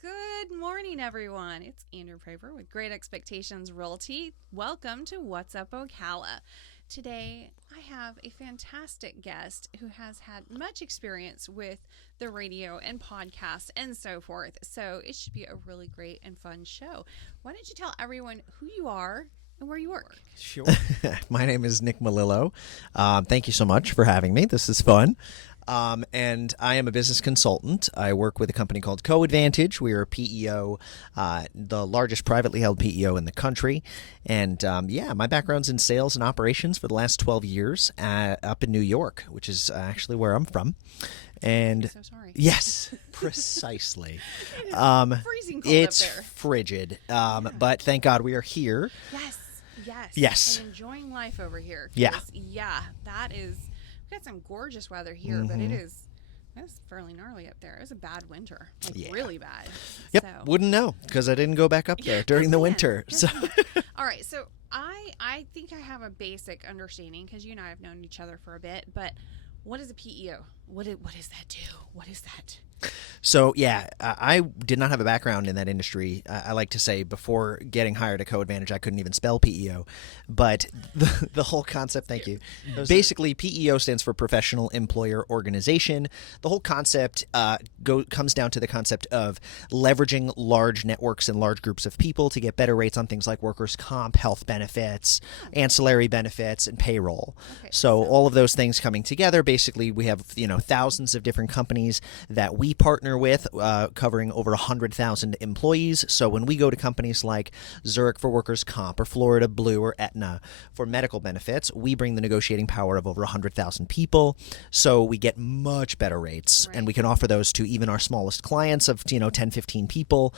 Good morning, everyone. It's Andrew Praver with Great Expectations Realty. Welcome to What's Up Ocala. Today, I have a fantastic guest who has had much experience with the radio and podcast and so forth. So it should be a really great and fun show. Why don't you tell everyone who you are and where you work? Sure. My name is Nick Malillo. Thank you so much for having me. This is fun. And I am a business consultant. I work with a company called CoAdvantage. We are a PEO, the largest privately held PEO in the country. And my background's in sales and operations for the last 12 years up in New York, which is actually where I'm from. And I'm so sorry. Yes, precisely. Freezing cold it's up there. frigid, but thank God we are here. Yes. And enjoying life over here. Yeah. That is. We've got some gorgeous weather here, but it's fairly gnarly up there. It was a bad winter, really bad. Yep, So. wouldn't know because I didn't go back up there during the winter. So, all right. So I think I have a basic understanding because you and I have known each other for a bit. But what is a PEO? What does that do? What is that? So I did not have a background in that industry. I like to say before getting hired at CoAdvantage, I couldn't even spell PEO. But the whole concept, thank you. Basically, PEO stands for Professional Employer Organization. The whole concept comes down to the concept of leveraging large networks and large groups of people to get better rates on things like workers' comp, health benefits, ancillary benefits, and payroll. Okay, so all of those things coming together, basically we have thousands of different companies that we partner with, covering over 100,000 employees. So when we go to companies like Zurich for workers' comp or Florida Blue or Aetna for medical benefits, we bring the negotiating power of over 100,000 people. So we get much better rates, and we can offer those to even our smallest clients of 10, 15 people.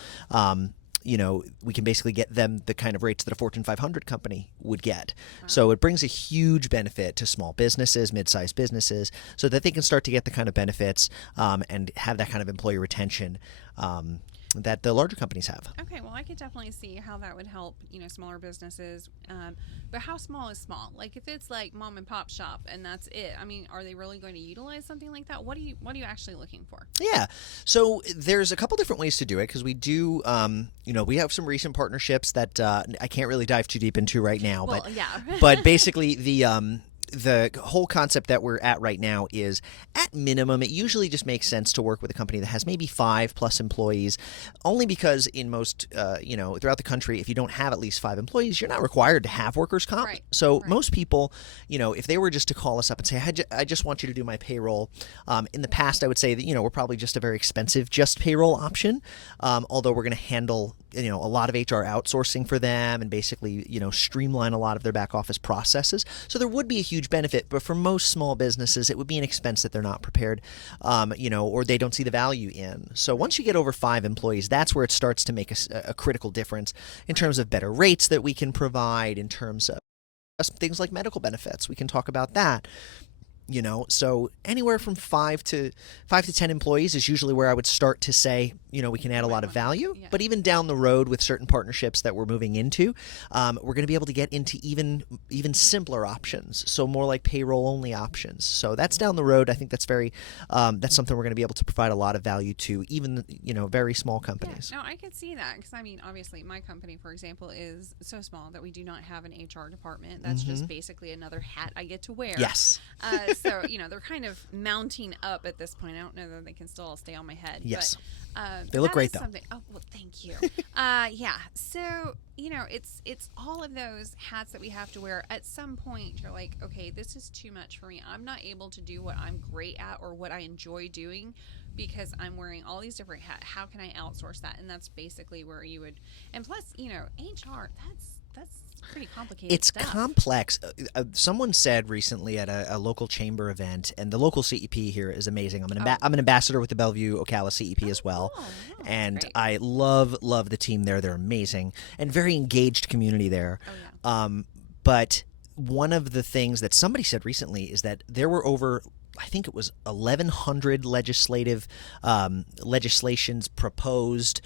We can basically get them the kind of rates that a Fortune 500 company would get. Wow. So it brings a huge benefit to small businesses, mid-sized businesses, so that they can start to get the kind of benefits and have that kind of employee retention that the larger companies have. Okay, well, I could definitely see how that would help, smaller businesses. But how small is small? Like if it's like mom and pop shop and that's it, I mean, are they really going to utilize something like that? What are you actually looking for? Yeah, so there's a couple different ways to do it because we do, we have some recent partnerships that I can't really dive too deep into right now. Well, but yeah. But basically the whole concept that we're at right now is, at minimum, it usually just makes sense to work with a company that has maybe 5+ employees, only because in most, throughout the country, if you don't have at least 5 employees, you're not required to have workers' comp. Right. So most people, if they were just to call us up and say, I just want you to do my payroll, in the past, I would say that, we're probably just a very expensive just payroll option, although we're going to handle a lot of HR outsourcing for them and basically, streamline a lot of their back office processes. So there would be a huge benefit, but for most small businesses, it would be an expense that they're not prepared, or they don't see the value in. So once you get over 5 employees, that's where it starts to make a critical difference in terms of better rates that we can provide, in terms of things like medical benefits. We can talk about that. So anywhere from 5 to 10 employees is usually where I would start to say, we can add a lot of value. Yeah. But even down the road with certain partnerships that we're moving into, we're going to be able to get into even simpler options. So more like payroll only options. So that's down the road. I think that's that's something we're going to be able to provide a lot of value to, even, very small companies. Yeah, no, I could see that because, obviously my company, for example, is so small that we do not have an HR department. That's just basically another hat I get to wear. Yes. So, they're kind of mounting up at this point. I don't know that they can still all stay on my head. Yes. But, they look great, though. Oh, well, thank you. So, it's all of those hats that we have to wear. At some point, you're like, okay, this is too much for me. I'm not able to do what I'm great at or what I enjoy doing because I'm wearing all these different hats. How can I outsource that? And that's basically where you would. And plus, HR, that's pretty complicated. It's complex. Someone said recently at a local chamber event, and the local CEP here is amazing. I'm an ambassador with the Bellevue Ocala CEP as well, and great. I love the team there. They're amazing and very engaged community there. Oh, yeah. But one of the things that somebody said recently is that there were over, I think it was 1,100 legislations proposed.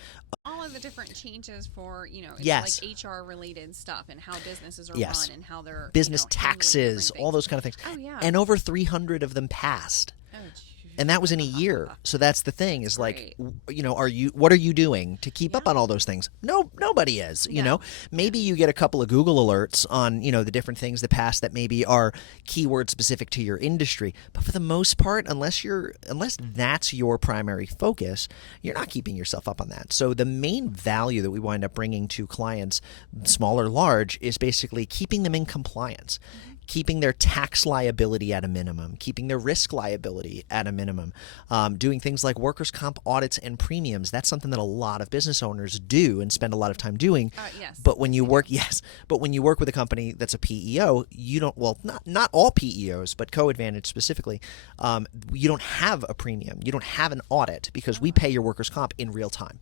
All of the different changes for, yes. like HR related stuff and how businesses are yes. run and how they're business taxes, all those kind of things. Oh, yeah. And over 300 of them passed. Oh, And that was in a year. So that's the thing is like, Great. you know, what are you doing to keep up on all those things? No, nobody is, you know. Maybe you get a couple of Google alerts on, you know, the different things that pass that maybe are keyword specific to your industry. But for the most part, unless that's your primary focus, you're not keeping yourself up on that. So the main value that we wind up bringing to clients, small or large, is basically keeping them in compliance. Keeping their tax liability at a minimum, keeping their risk liability at a minimum, doing things like workers' comp audits and premiums. That's something that a lot of business owners do and spend a lot of time doing. Yes. But when you work, but when you work with a company that's a PEO, you don't. Well, not all PEOs, but Co-Advantage specifically, you don't have a premium. You don't have an audit because we pay your workers' comp in real time.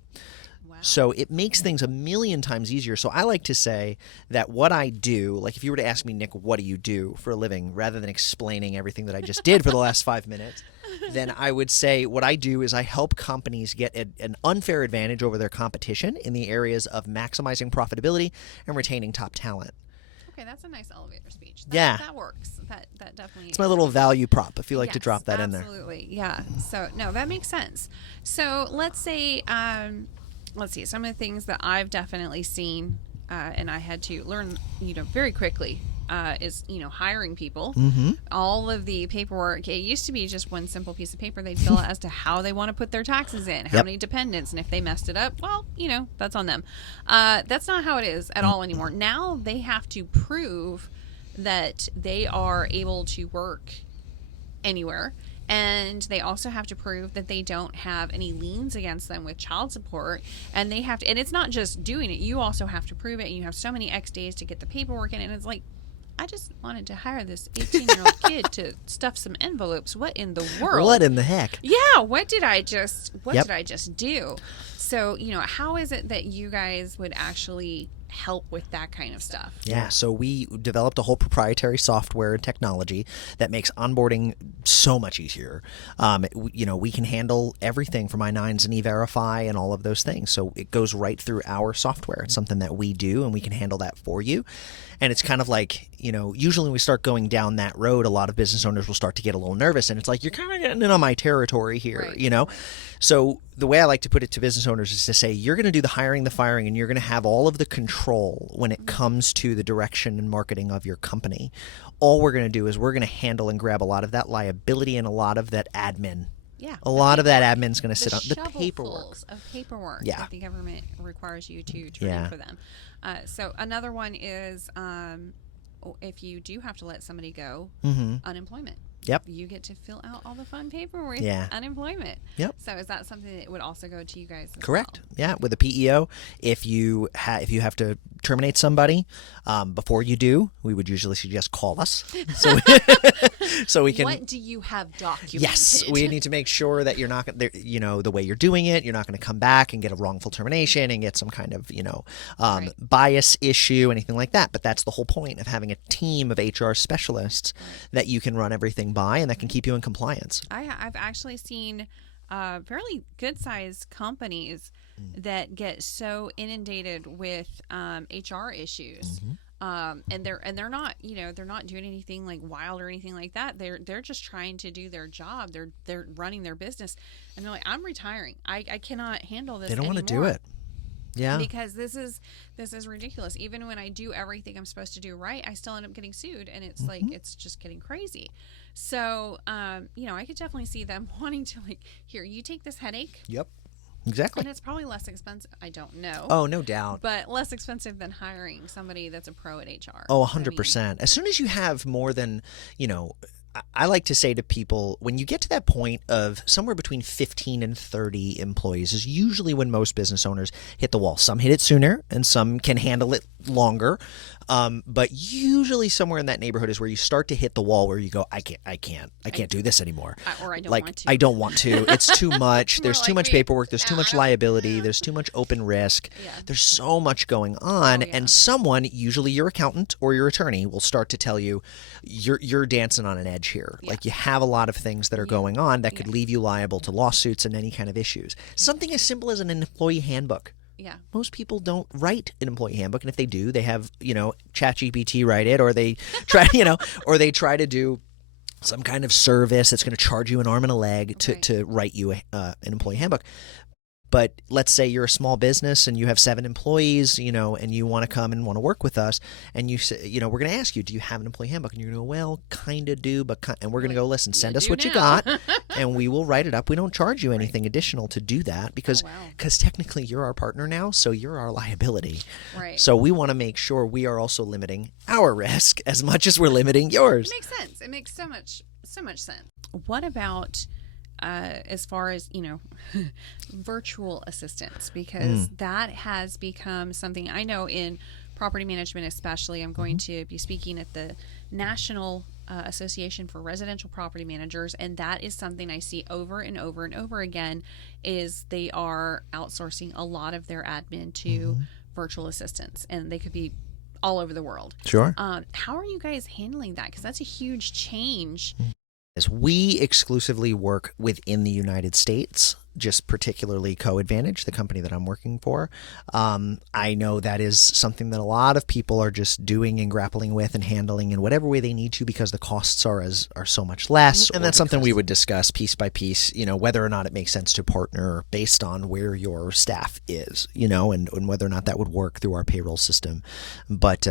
So it makes things a million times easier. So I like to say that what I do, like if you were to ask me, Nick, what do you do for a living, rather than explaining everything that I just did for the last 5 minutes, then I would say what I do is I help companies get an unfair advantage over their competition in the areas of maximizing profitability and retaining top talent. Okay, that's a nice elevator speech. That works. That definitely. It's my little value prop. If you like to drop that in there. Absolutely, yeah. So no, that makes sense. So let's say. Let's see, some of the things that I've definitely seen and I had to learn, very quickly is, hiring people. Mm-hmm. All of the paperwork, it used to be just one simple piece of paper they'd fill out as to how they want to put their taxes in, how many dependents, and if they messed it up, well, that's on them. That's not how it is at all anymore. Now they have to prove that they are able to work anywhere. And they also have to prove that they don't have any liens against them with child support. And they have to, and it's not just doing it. You also have to prove it. And you have so many X days to get the paperwork in. And it's like, I just wanted to hire this 18-year-old kid to stuff some envelopes. What in the world? What in the heck? Yeah. What did I just do? So, how is it that you guys would actually help with that kind of stuff? Yeah, so we developed a whole proprietary software and technology that makes onboarding so much easier. We can handle everything from I-9s and E-Verify and all of those things. So it goes right through our software. It's something that we do, and we can handle that for you. And it's kind of like, usually when we start going down that road, a lot of business owners will start to get a little nervous. And it's like, you're kind of getting in on my territory here, So the way I like to put it to business owners is to say, you're going to do the hiring, the firing, and you're going to have all of the control when it comes to the direction and marketing of your company. All we're going to do is we're going to handle and grab a lot of that liability and a lot of that admin. Yeah. A lot of that admin is going to sit on the paperwork. Of paperwork that the government requires you to turn in for them. So another one is if you do have to let somebody go, unemployment. Yep. You get to fill out all the fun paperwork. Unemployment. Yep. So is that something that would also go to you guys as Correct. well? Yeah. With a PEO, if you have to terminate somebody, before you do, we would usually suggest call us. So we can. What do you have documented? Yes, we need to make sure that you're not, the way you're doing it, you're not going to come back and get a wrongful termination and get some kind of, bias issue, anything like that. But that's the whole point of having a team of HR specialists that you can run everything by and that can keep you in compliance. I've actually seen fairly good-sized companies that get so inundated with HR issues. And they're not, they're not doing anything like wild or anything like that. They're just trying to do their job. They're running their business, and they're like, I'm retiring. I cannot handle this. They don't want to do it. Yeah. Because this is ridiculous. Even when I do everything I'm supposed to do right, I still end up getting sued, and it's like it's just getting crazy. So, I could definitely see them wanting to here, you take this headache. Yep. Exactly. And it's probably less expensive. I don't know. Oh, no doubt. But less expensive than hiring somebody that's a pro at HR. Oh, 100%. As soon as you have more than, I like to say to people, when you get to that point of somewhere between 15 and 30 employees is usually when most business owners hit the wall. Some hit it sooner and some can handle it longer. But usually somewhere in that neighborhood is where you start to hit the wall where you go, I can't do this anymore. Or I don't want to. I don't want to. It's too much. There's too much paperwork. There's too much liability. There's too much open risk. Yeah. There's so much going on. And someone, usually your accountant or your attorney, will start to tell you, you're dancing on an edge here. Yeah. Like you have a lot of things that are going on that could leave you liable to lawsuits and any kind of issues. Something as simple as an employee handbook. Yeah. Most people don't write an employee handbook, and if they do, they have, ChatGPT write it, or they try, or they try to do some kind of service that's going to charge you an arm and a leg to write you an employee handbook. But let's say you're a small business and you have 7 employees, and you want to come and want to work with us, and you say, we're going to ask you, do you have an employee handbook? And you're going to go, well, kind of do, and we're going to go, listen, send us what you got, and we will write it up. We don't charge you anything additional to do that because technically you're our partner now, so you're our liability. Right. So we want to make sure we are also limiting our risk as much as we're limiting yours. It makes sense. It makes so much sense. What about as far as, virtual assistants, because that has become something I know in property management, especially. I'm going to be speaking at the National Association for Residential Property Managers, and that is something I see over and over and over again, is they are outsourcing a lot of their admin to virtual assistants, and they could be all over the world. Sure. How are you guys handling that? Because that's a huge change. We exclusively work within the United States, just particularly CoAdvantage, the company that I'm working for. I know that is something that a lot of people are just doing and grappling with and handling in whatever way they need to, because the costs are so much less. And that's something we would discuss piece by piece, whether or not it makes sense to partner based on where your staff is, and whether or not that would work through our payroll system. But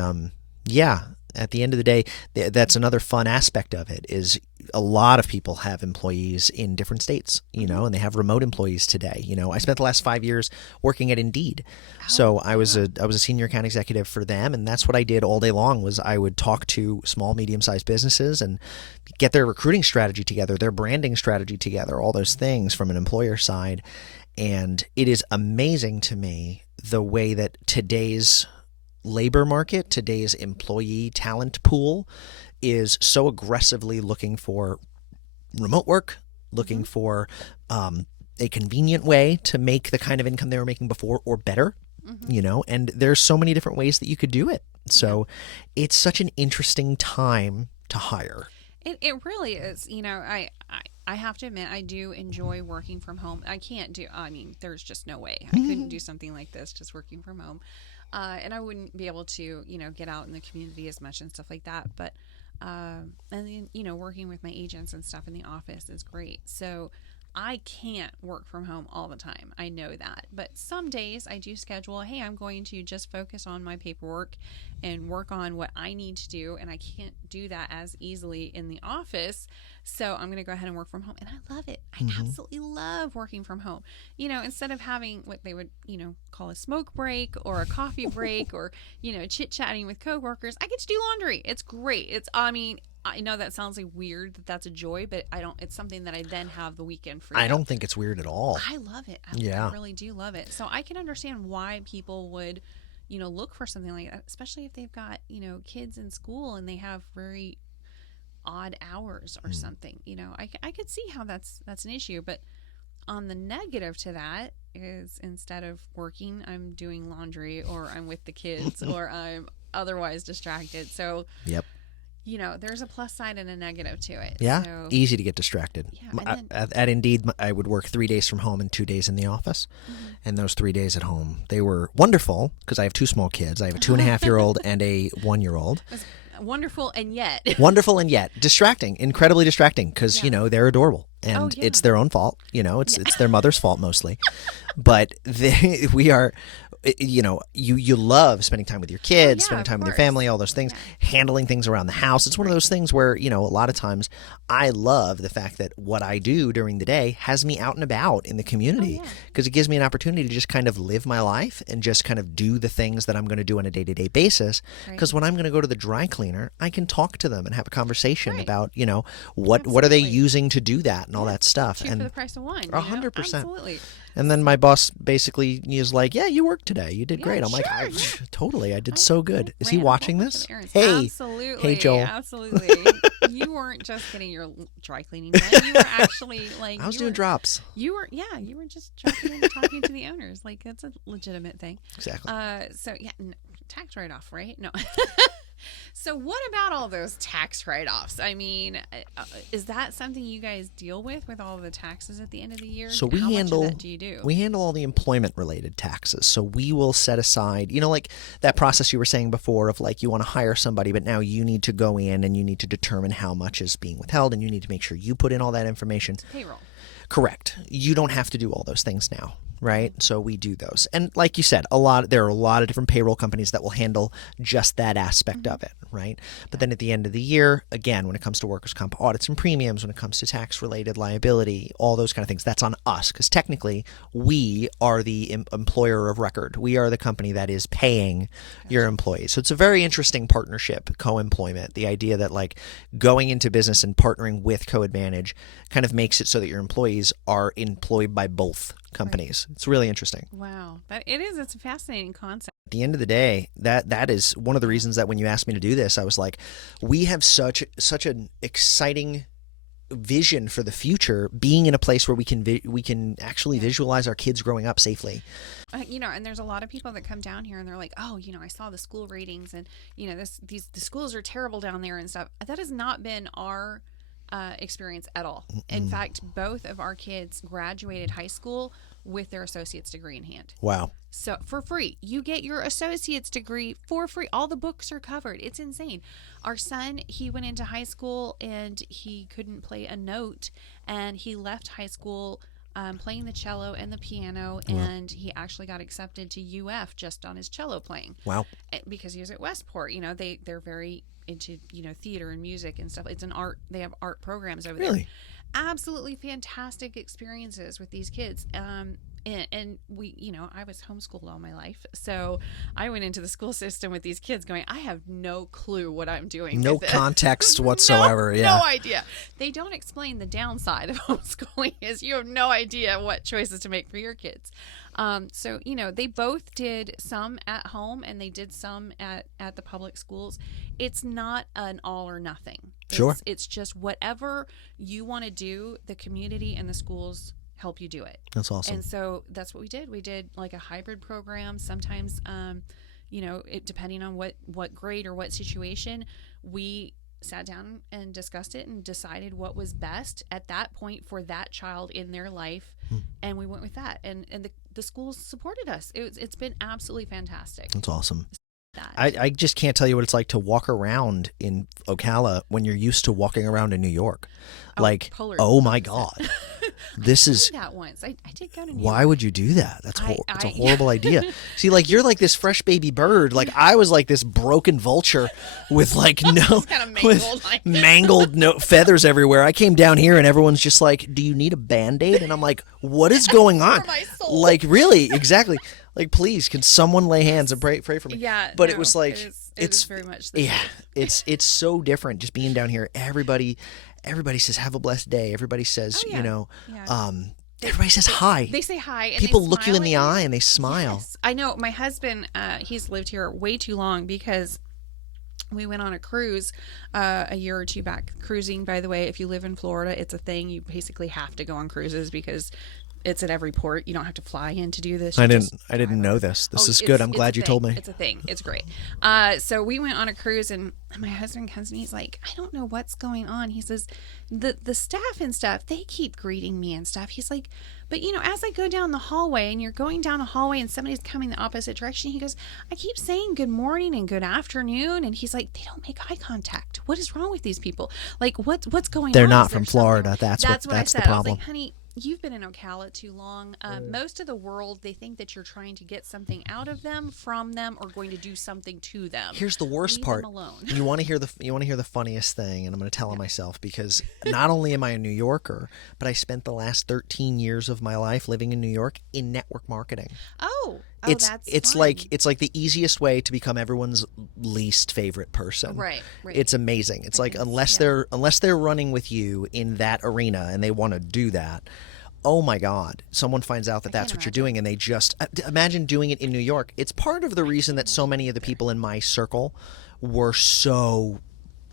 at the end of the day, that's another fun aspect of it, is a lot of people have employees in different states, and they have remote employees today. I spent the last 5 years working at Indeed. So I was a senior account executive for them, and that's what I did all day long. Was I would talk to small, medium-sized businesses and get their recruiting strategy together, their branding strategy together, all those things from an employer side. And it is amazing to me the way that today's labor market, today's employee talent pool is so aggressively looking for remote work, looking for a convenient way to make the kind of income they were making before or better, and there's so many different ways that you could do it. So it's such an interesting time to hire. It really is. I have to admit, I do enjoy working from home. There's just no way. I couldn't do something like this just working from home. And I wouldn't be able to, get out in the community as much and stuff like that. But, and then, working with my agents and stuff in the office is great. So I can't work from home all the time. I know that. But some days I do schedule, hey, I'm going to just focus on my paperwork and work on what I need to do. And I can't do that as easily in the office. So I'm going to go ahead and work from home. And I love it. I absolutely love working from home. Instead of having what they would, call a smoke break or a coffee break or, chit-chatting with coworkers, I get to do laundry. It's great. I know that sounds like weird that that's a joy, but it's something that I then have the weekend free. I don't think it's weird at all. I love it. I really do love it. So I can understand why people would, look for something like that, especially if they've got, kids in school and they have very odd hours or something. I could see how that's an issue. But on the negative to that is, instead of working, I'm doing laundry, or I'm with the kids, or I'm otherwise distracted. So yep. There's a plus side and a negative to it. Yeah, so, easy to get distracted. Yeah, at Indeed, I would work 3 days from home and 2 days in the office. And those 3 days at home, they were wonderful because I have 2 small kids. I have a 2.5-year-old and a 1-year-old. Wonderful and yet. Wonderful and yet distracting, incredibly distracting, because, they're adorable. And it's their own fault. It's their mother's fault mostly. But we are... you love spending time with your kids, spending time with your family, all those things, handling things around the house. It's one of those things where, a lot of times I love the fact that what I do during the day has me out and about in the community, because it gives me an opportunity to just kind of live my life and just kind of do the things that I'm going to do on a day-to-day basis. Because when I'm going to go to the dry cleaner, I can talk to them and have a conversation about, what are they using to do that and all that stuff. Two and for the price of one. 100%. Absolutely. And then my boss basically is like, yeah, you worked today. You did great. I'm sure, like, totally. I did so good. Is he watching this? Hey. Absolutely. Hey, Joel. Absolutely. You weren't just getting your dry cleaning done. You were actually I was doing drops. You were just dropping in and talking to the owners. Like, that's a legitimate thing. Exactly. Tax write-off, right? No. So what about all those tax write-offs? I mean, is that something you guys deal with all the taxes at the end of the year? So How much of that do you do? we handle all the employment related taxes. So we will set aside, like that process you were saying before of like you want to hire somebody, but now you need to go in and you need to determine how much is being withheld, and you need to make sure you put in all that information. It's payroll. Correct. You don't have to do all those things now, right? So we do those. And like you said, there are a lot of different payroll companies that will handle just that aspect of it, right? But then at the end of the year, again, when it comes to workers' comp audits and premiums, when it comes to tax-related liability, all those kind of things, that's on us, because technically we are the employer of record. We are the company that is paying your employees. So it's a very interesting partnership, co-employment. The idea that like going into business and partnering with Co-Advantage kind of makes it so that your employees are employed by both companies. Right. It's really interesting. Wow. It's a fascinating concept. At the end of the day, that is one of the reasons that when you asked me to do this, I was like, we have such an exciting vision for the future, being in a place where we can actually visualize our kids growing up safely. And there's a lot of people that come down here and they're like, oh, I saw the school ratings and the schools are terrible down there and stuff. That has not been our experience at all. In fact, both of our kids graduated high school with their associate's degree in hand. Wow. So for free, you get your associate's degree for free. All the books are covered. It's insane. Our son, he went into high school and he couldn't play a note, and he left high school playing the cello and the piano, and he actually got accepted to UF just on his cello playing. Wow. Because he was at Westport. They're very into theater and music and stuff. It's an art. They have art programs over there. Absolutely fantastic experiences with these kids. And we, I was homeschooled all my life, so I went into the school system with these kids going, I have no clue what I'm doing. No context whatsoever. No idea. They don't explain the downside of homeschooling is you have no idea what choices to make for your kids. So they both did some at home and they did some at the public schools. It's not an all or nothing. Sure. It's just whatever you want to do, the community and the schools help you do it. That's awesome. And so that's what we did. We did like a hybrid program. Sometimes, depending on what grade or what situation, we sat down and discussed it and decided what was best at that point for that child in their life. And we went with that. And the schools supported us. It's been absolutely fantastic. That's awesome. I just can't tell you what it's like to walk around in Ocala when you're used to walking around in New York. Oh my God. This is that once. I did go to New York. Why would you do that? That's it's a horrible idea. See, like you're like this fresh baby bird. Like I was like this broken vulture with like mangled feathers everywhere. I came down here and everyone's just like, "Do you need a Band-Aid?" And I'm like, "What is going on?" For my soul. Like really, exactly. Like, please, can someone lay hands and pray for me? Yeah, but it was like it's very much the same. It's so different just being down here. Everybody says have a blessed day. Everybody says everybody says hi. They say hi. And people look you in the eye and they smile. Yes. I know my husband. He's lived here way too long because we went on a cruise a year or two back. Cruising, by the way, if you live in Florida, it's a thing. You basically have to go on cruises because it's at every port. You don't have to fly in to do this. I didn't know this. This is good. I'm glad you told me. It's a thing. It's great. So we went on a cruise and my husband comes to me. He's like, I don't know what's going on. He says, the staff and stuff, they keep greeting me and stuff. He's like, but as I go down the hallway and you're going down a hallway and somebody's coming the opposite direction, he goes, I keep saying good morning and good afternoon. And he's like, they don't make eye contact. What is wrong with these people? Like, what's going on? They're not from Florida. That's what I said. The problem. I was like, honey, you've been in Ocala too long. Most of the world, they think that you're trying to get something out of them, from them, or going to do something to them. Here's the worst Leave part. them alone. You want to hear the funniest thing, and I'm going to tell it myself because not only am I a New Yorker, but I spent the last 13 years of my life living in New York in network marketing. It's fun. like the easiest way to become everyone's least favorite person. Right. It's amazing. It's unless they're running with you in that arena and they want to do that. Oh my God, someone finds out that that's what you're doing and they just imagine doing it in New York. It's part of the reason that so many of the people in my circle were so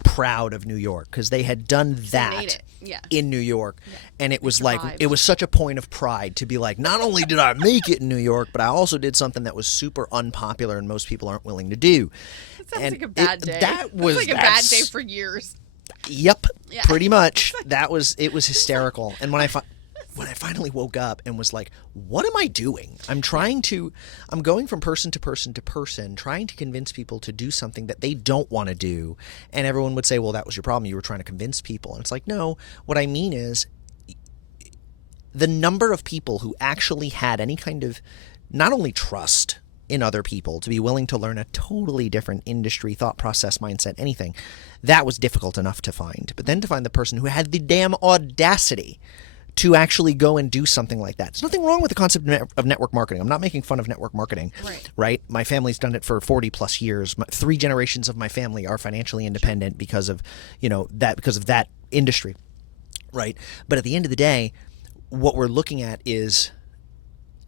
proud of New York because they had done that. Yeah. in New York. Yeah. And it They was like, survived. it was such a point of pride to be like, not only did I make it in New York, but I also did something that was super unpopular and most people aren't willing to do. That sounds And like a bad day. That was That's like a bad day for years. Yep, Yeah. pretty much. It was hysterical. And when I finally woke up and was like, what am I doing? I'm going from person to person to person, trying to convince people to do something that they don't want to do. And everyone would say, well, that was your problem. You were trying to convince people. And it's like, no, what I mean is the number of people who actually had any kind of not only trust in other people to be willing to learn a totally different industry, thought process, mindset, anything, that was difficult enough to find. But then to find the person who had the damn audacity to actually go and do something like that. There's nothing wrong with the concept of network marketing. I'm not making fun of network marketing, right? My family's done it for 40 plus years. 3 generations of my family are financially independent because of that industry, right? But at the end of the day, what we're looking at is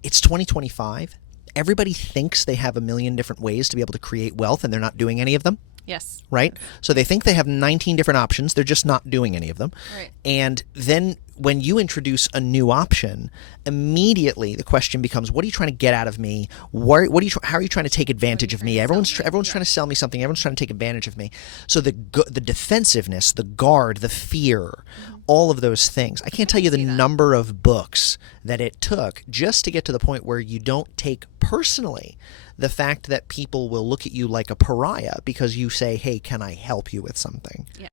it's 2025. Everybody thinks they have a million different ways to be able to create wealth, and they're not doing any of them. Yes. Right? So they think they have 19 different options. They're just not doing any of them. Right. And then when you introduce a new option, immediately the question becomes, what are you trying to get out of me? How are you trying to take advantage of me? Everyone's trying to sell me something. Everyone's trying to take advantage of me. So the defensiveness, the guard, the fear, all of those things. I can't tell you the number of books that it took just to get to the point where you don't take personally the fact that people will look at you like a pariah because you say, hey, can I help you with something? Yeah.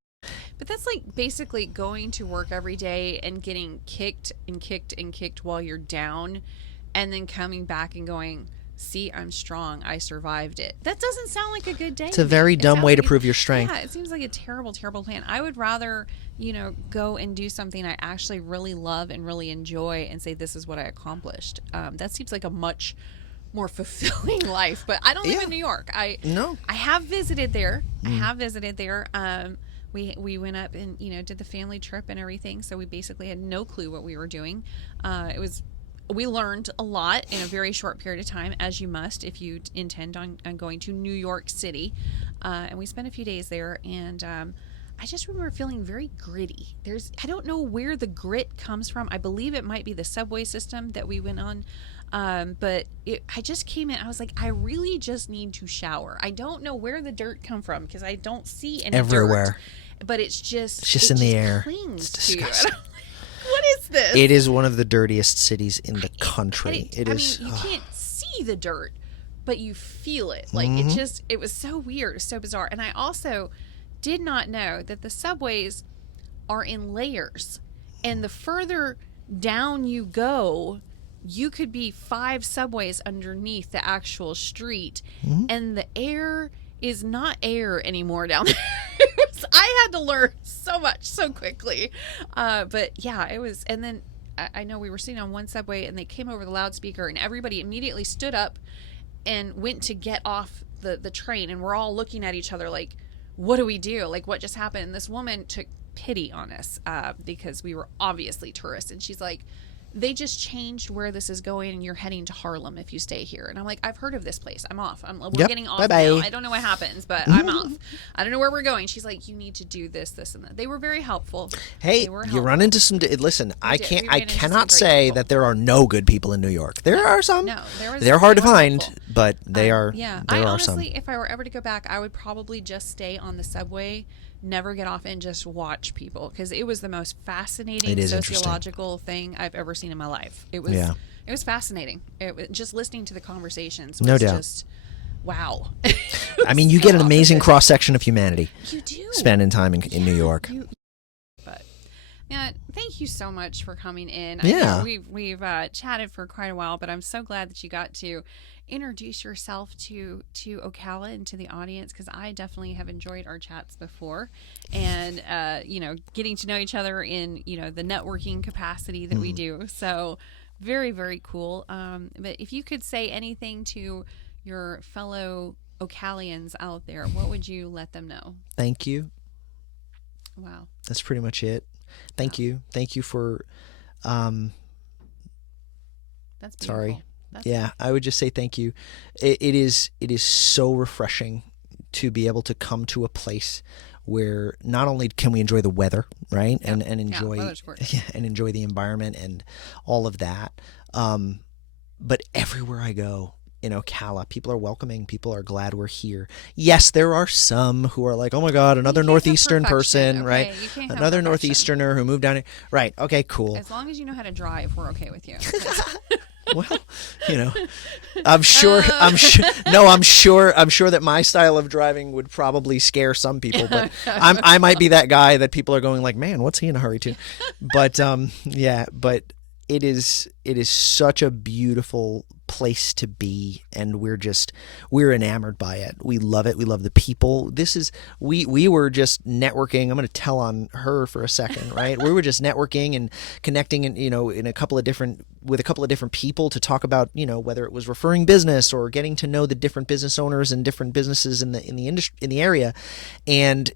But that's like basically going to work every day and getting kicked and kicked and kicked while you're down, and then coming back and going, see, I'm strong. I survived it. That doesn't sound like a good day. It's a very dumb way to prove your strength. Yeah, it seems like a terrible, terrible plan. I would rather, go and do something I actually really love and really enjoy and say, this is what I accomplished. That seems like a much more fulfilling life. But I don't live in New York. I have visited there. We went up and did the family trip and everything, so we basically had no clue what we were doing. We learned a lot in a very short period of time, as you must if you intend on going to New York City. And we spent a few days there, and I just remember feeling very gritty. I don't know where the grit comes from. I believe it might be the subway system that we went on. But I just came in, I was like, I really just need to shower. I don't know where the dirt come from because I don't see any everywhere. Dirt, but it's just in the air. Clings it's to disgusting. you. What is this? It is one of the dirtiest cities in the country. I mean, you can't see the dirt, but you feel it. Like it was so weird. It was so bizarre. And I also did not know that the subways are in layers. And the further down you go, you could be 5 subways underneath the actual street, and the air is not air anymore down there. I had to learn so much so quickly. But yeah, it was. And then I know we were sitting on one subway, and they came over the loudspeaker, and everybody immediately stood up and went to get off the train, and we're all looking at each other like, what do we do? Like, what just happened? And this woman took pity on us because we were obviously tourists, and she's like, they just changed where this is going, and you're heading to Harlem if you stay here. And I'm like, I've heard of this place. I'm off. We're getting off now. I don't know what happens, but I'm off. I don't know where we're going. She's like, you need to do this, this, and that. They were very helpful. Hey, you run into some. Listen, I cannot say that there are no good people in New York. There are some. No, they're hard to find, but they are. Yeah, there I are some. honestly, if I were ever to go back, I would probably just stay on the subway. Never get off and just watch people, because it was the most fascinating sociological thing I've ever seen in my life. It was fascinating. It was just listening to the conversations. Was just wow. I mean, you get an amazing cross section of humanity. You do spending time in New York. But yeah, thank you so much for coming in. Yeah, we've chatted for quite a while, but I'm so glad that you got to introduce yourself to Ocala and to the audience, because I definitely have enjoyed our chats before, and getting to know each other in the networking capacity that we do. So very, very cool. But if you could say anything to your fellow Ocalians out there, what would you let them know? Thank you. Wow, that's pretty much it. Thank you for that's beautiful. Sorry. I would just say thank you. It is so refreshing to be able to come to a place where not only can we enjoy the weather, right, and enjoy weather's gorgeous. and enjoy the environment and all of that, but everywhere I go in Ocala, people are welcoming. People are glad we're here. Yes, there are some who are like, "Oh my God, another Northeastern person, okay? right? You can't have Another perfection. Northeasterner who moved down here, right? Okay, cool. As long as you know how to drive, we're okay with you. Well, I'm sure. I'm sure that my style of driving would probably scare some people. But I might be that guy that people are going like, man, what's he in a hurry to? But yeah. But it is such a beautiful place to be, and we're enamored by it. We love it. We love the people. We were just networking. I'm going to tell on her for a second, right? We were just networking and connecting, and with a couple of different people to talk about whether it was referring business or getting to know the different business owners and different businesses in the industry, in the area. And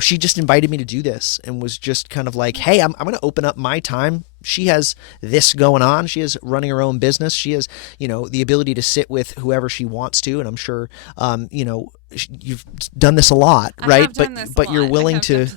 she just invited me to do this and was just kind of like, hey, I'm going to open up my time. She has this going on. She is running her own business. She has, the ability to sit with whoever she wants to. And I'm sure, you've done this a lot, right? But you're willing to,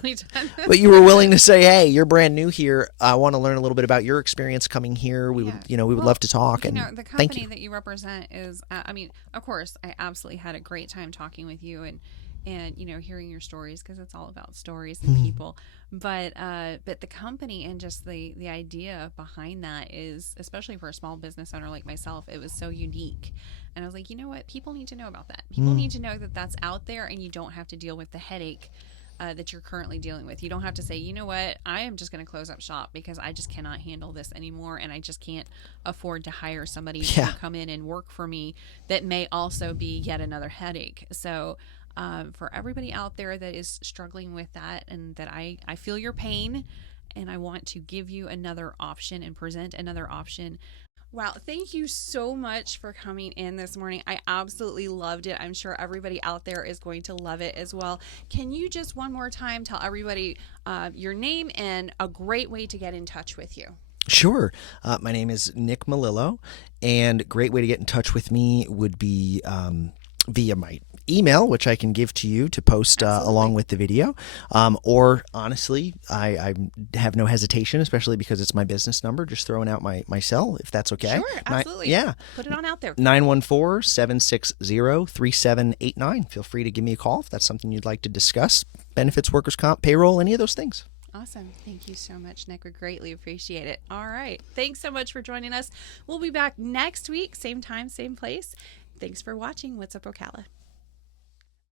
but you were willing to say, hey, you're brand new here. I want to learn a little bit about your experience coming here. We would love to talk. And the company thank you. that you represent is, of course, I absolutely had a great time talking with you and hearing your stories, because it's all about stories and people. But the company and just the idea behind that is, especially for a small business owner like myself, it was so unique. And I was like, you know what? People need to know about that. People need to know that that's out there, and you don't have to deal with the headache that you're currently dealing with. You don't have to say, you know what, I am just going to close up shop because I just cannot handle this anymore, and I just can't afford to hire somebody to come in and work for me that may also be yet another headache. So for everybody out there that is struggling with that, and that I feel your pain, and I want to give you another option and present another option. Wow, thank you so much for coming in this morning. I absolutely loved it. I'm sure everybody out there is going to love it as well. Can you just one more time tell everybody your name and a great way to get in touch with you? Sure. My name is Nick Melillo, and a great way to get in touch with me would be via my email, which I can give to you to post along with the video. Or honestly, I have no hesitation, especially because it's my business number, just throwing out my cell, if that's okay. Sure, absolutely. Put it on out there. 914-760-3789. Feel free to give me a call if that's something you'd like to discuss. Benefits, workers' comp, payroll, any of those things. Awesome. Thank you so much, Nick. We greatly appreciate it. All right. Thanks so much for joining us. We'll be back next week, same time, same place. Thanks for watching What's Up Ocala.